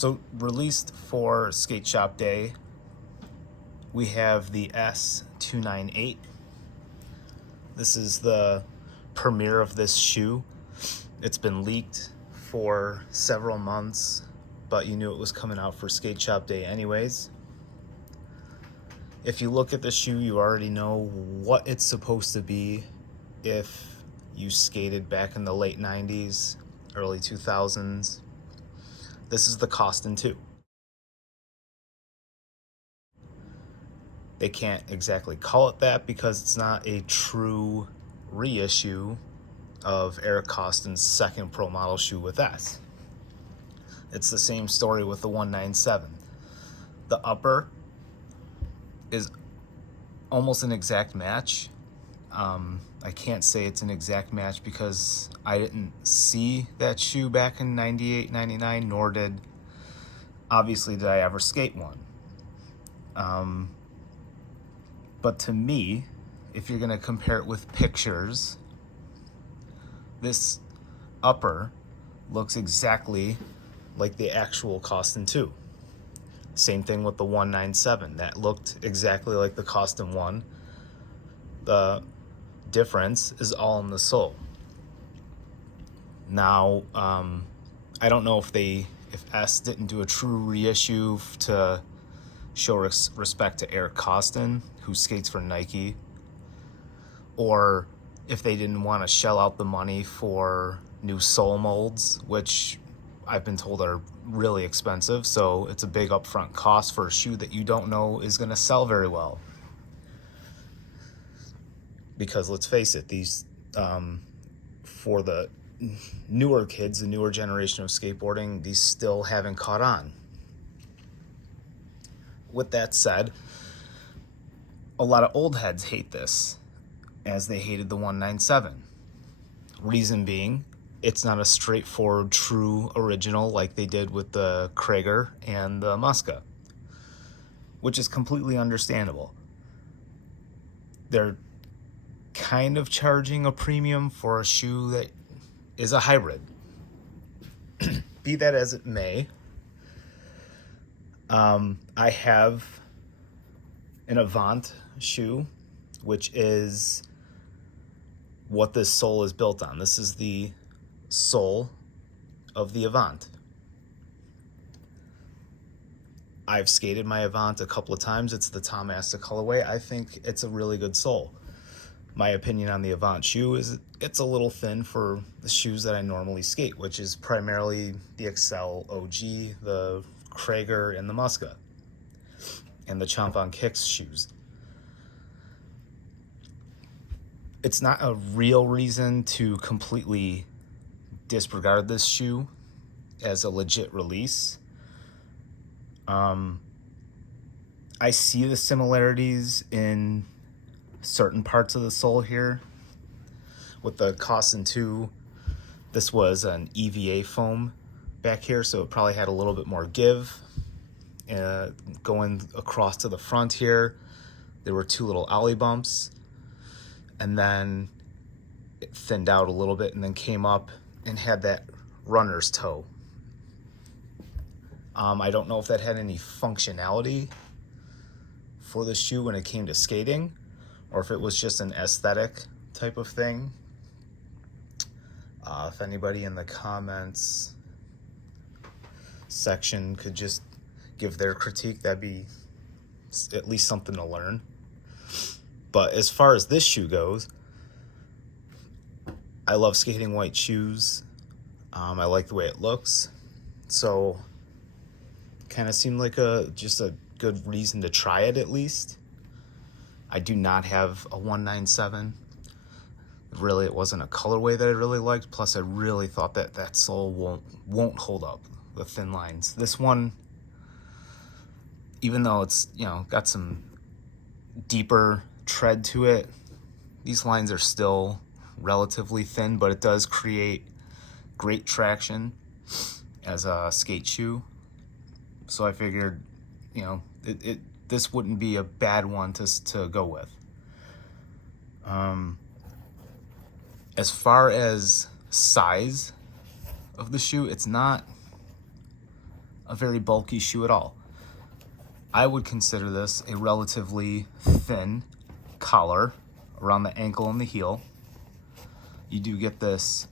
So released for Skate Shop Day, we have the S298. This is the premiere of this shoe. It's been leaked for several months, but you knew it was coming out for Skate Shop Day anyways. If you look at the shoe, you already know what it's supposed to be if you skated back in the late 90s, early 2000s. This is the Koston 2. They can't exactly call it that because it's not a true reissue of Eric Koston's second pro model shoe with S. It's the same story with the 197. The upper is almost an exact match. I can't say it's an exact match because I didn't see that shoe back in 98, 99, nor obviously did I ever skate one. But to me, if you're gonna compare it with pictures, this upper looks exactly like the actual Koston 2. Same thing with the 197. That looked exactly like the Koston 1. The difference is all in the sole. Now, I don't know if S didn't do a true reissue to show respect to Eric Koston, who skates for Nike, or if they didn't want to shell out the money for new sole molds, which I've been told are really expensive, so it's a big upfront cost for a shoe that you don't know is going to sell very well. Because let's face it, these for the newer kids, the newer generation of skateboarding, these still haven't caught on. With that said, a lot of old heads hate this, as they hated the 197. Reason being, it's not a straightforward, true original like they did with the Krager and the Muska, which is completely understandable. They're kind of charging a premium for a shoe that is a hybrid. Be that as it may, I have an Avant shoe, which is what this sole is built on. This is the sole of the Avant. I've skated my Avant a couple of times. It's the Tom Asta colorway. I think it's a really good sole. My opinion on the Avant shoe is it's a little thin for the shoes that I normally skate, which is primarily the Excel OG, the Krager, and the Muska, and the Chomp on Kicks shoes. It's not a real reason to completely disregard this shoe as a legit release. I see the similarities in certain parts of the sole here. With the Koston 2, this was an EVA foam back here, so it probably had a little bit more give. Going across to the front here, there were two little ollie bumps, and then it thinned out a little bit and then came up and had that runner's toe. I don't know if that had any functionality for the shoe when it came to skating, or if it was just an aesthetic type of thing. If anybody in the comments section could just give their critique, that'd be at least something to learn. But as far as this shoe goes, I love skating white shoes. I like the way it looks. So kind of seemed like just a good reason to try it at least. I do not have a 197. Really, it wasn't a colorway that I really liked. Plus, I really thought that sole won't hold up, the thin lines. This one, even though it's, got some deeper tread to it, these lines are still relatively thin, but it does create great traction as a skate shoe. So I figured, this wouldn't be a bad one to go with. As far as size of the shoe, it's not a very bulky shoe at all. I would consider this a relatively thin collar around the ankle and the heel. You do get this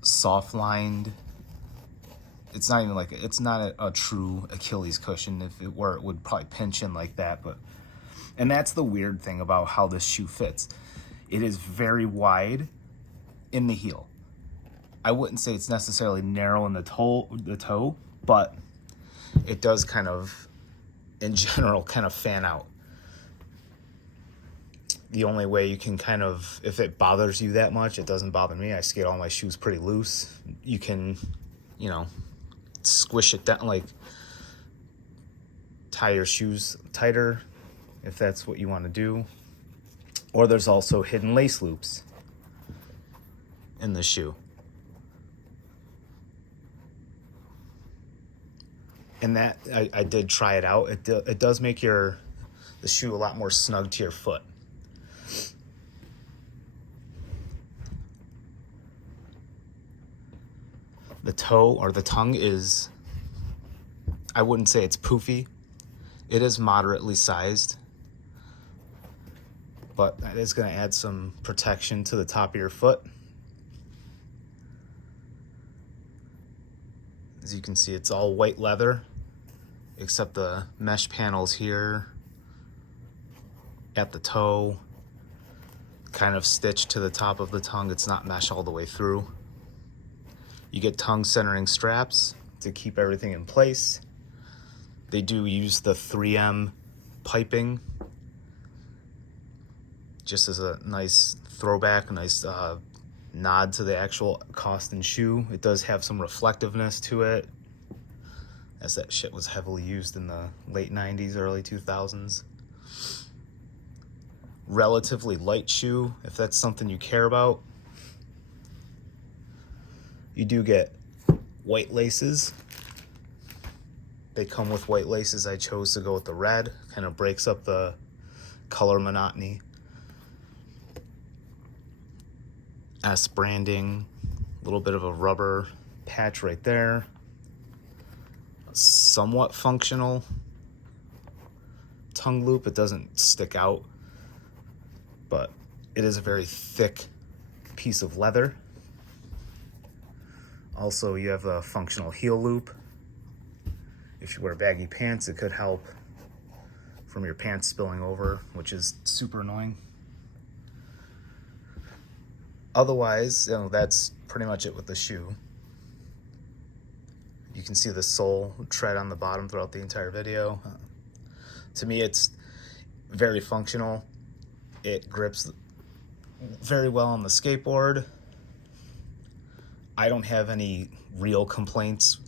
soft lined, it's not even like, it's not a true Achilles cushion. If it were, it would probably pinch in like that. But, and that's the weird thing about how this shoe fits. It is very wide in the heel. I wouldn't say it's necessarily narrow in the toe, but it does kind of, in general, kind of fan out. The only way you can kind of, if it bothers you that much, it doesn't bother me. I skate all my shoes pretty loose. You can, you know, squish it down, like tie your shoes tighter if that's what you want to do. Or there's also hidden lace loops in the shoe. And that, I did try it out. It does make the shoe a lot more snug to your foot. The toe or the tongue is, I wouldn't say it's poofy. It is moderately sized, but that is going to add some protection to the top of your foot. As you can see, it's all white leather, except the mesh panels here at the toe, kind of stitched to the top of the tongue. It's not mesh all the way through. You get tongue centering straps to keep everything in place. They do use the 3M piping just as a nice throwback, a nice nod to the actual Koston shoe. It does have some reflectiveness to it, as that shit was heavily used in the late 90s, early 2000s. Relatively light shoe, if that's something you care about. You do get white laces. They come with white laces. I chose to go with the red. Kind of breaks up the color monotony. S branding, a little bit of a rubber patch right there. Somewhat functional tongue loop. It doesn't stick out, but it is a very thick piece of leather. Also, you have a functional heel loop. If you wear baggy pants, it could help from your pants spilling over, which is super annoying. Otherwise, you know, that's pretty much it with the shoe. You can see the sole tread on the bottom throughout the entire video. To me, it's very functional. It grips very well on the skateboard. I don't have any real complaints.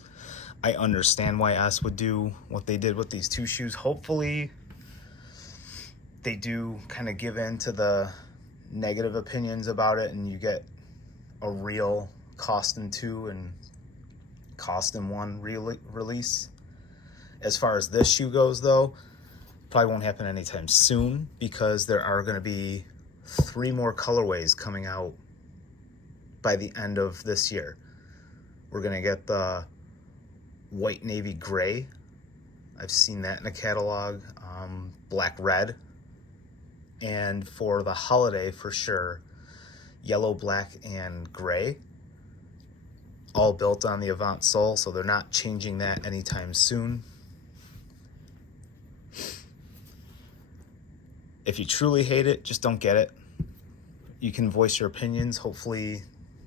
I understand why S would do what they did with these two shoes. Hopefully, they do kind of give in to the negative opinions about it and you get a real Koston 2 and Koston 1 release. As far as this shoe goes, though, probably won't happen anytime soon because there are going to be 3 more colorways coming out by the end of this year. We're going to get the white navy gray. I've seen that in the catalog. Black red. And for the holiday, for sure, yellow, black, and gray. All built on the Avant sole, so they're not changing that anytime soon. If you truly hate it, just don't get it. You can voice your opinions. Hopefully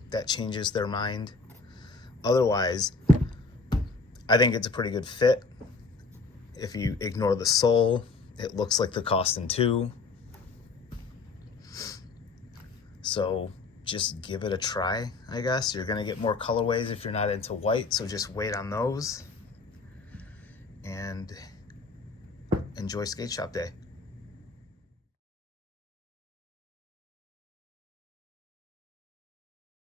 that changes their mind. Otherwise, I think it's a pretty good fit. If you ignore the sole, it looks like the Koston 2. So just give it a try, I guess. You're going to get more colorways if you're not into white, so just wait on those. And enjoy skate shop day.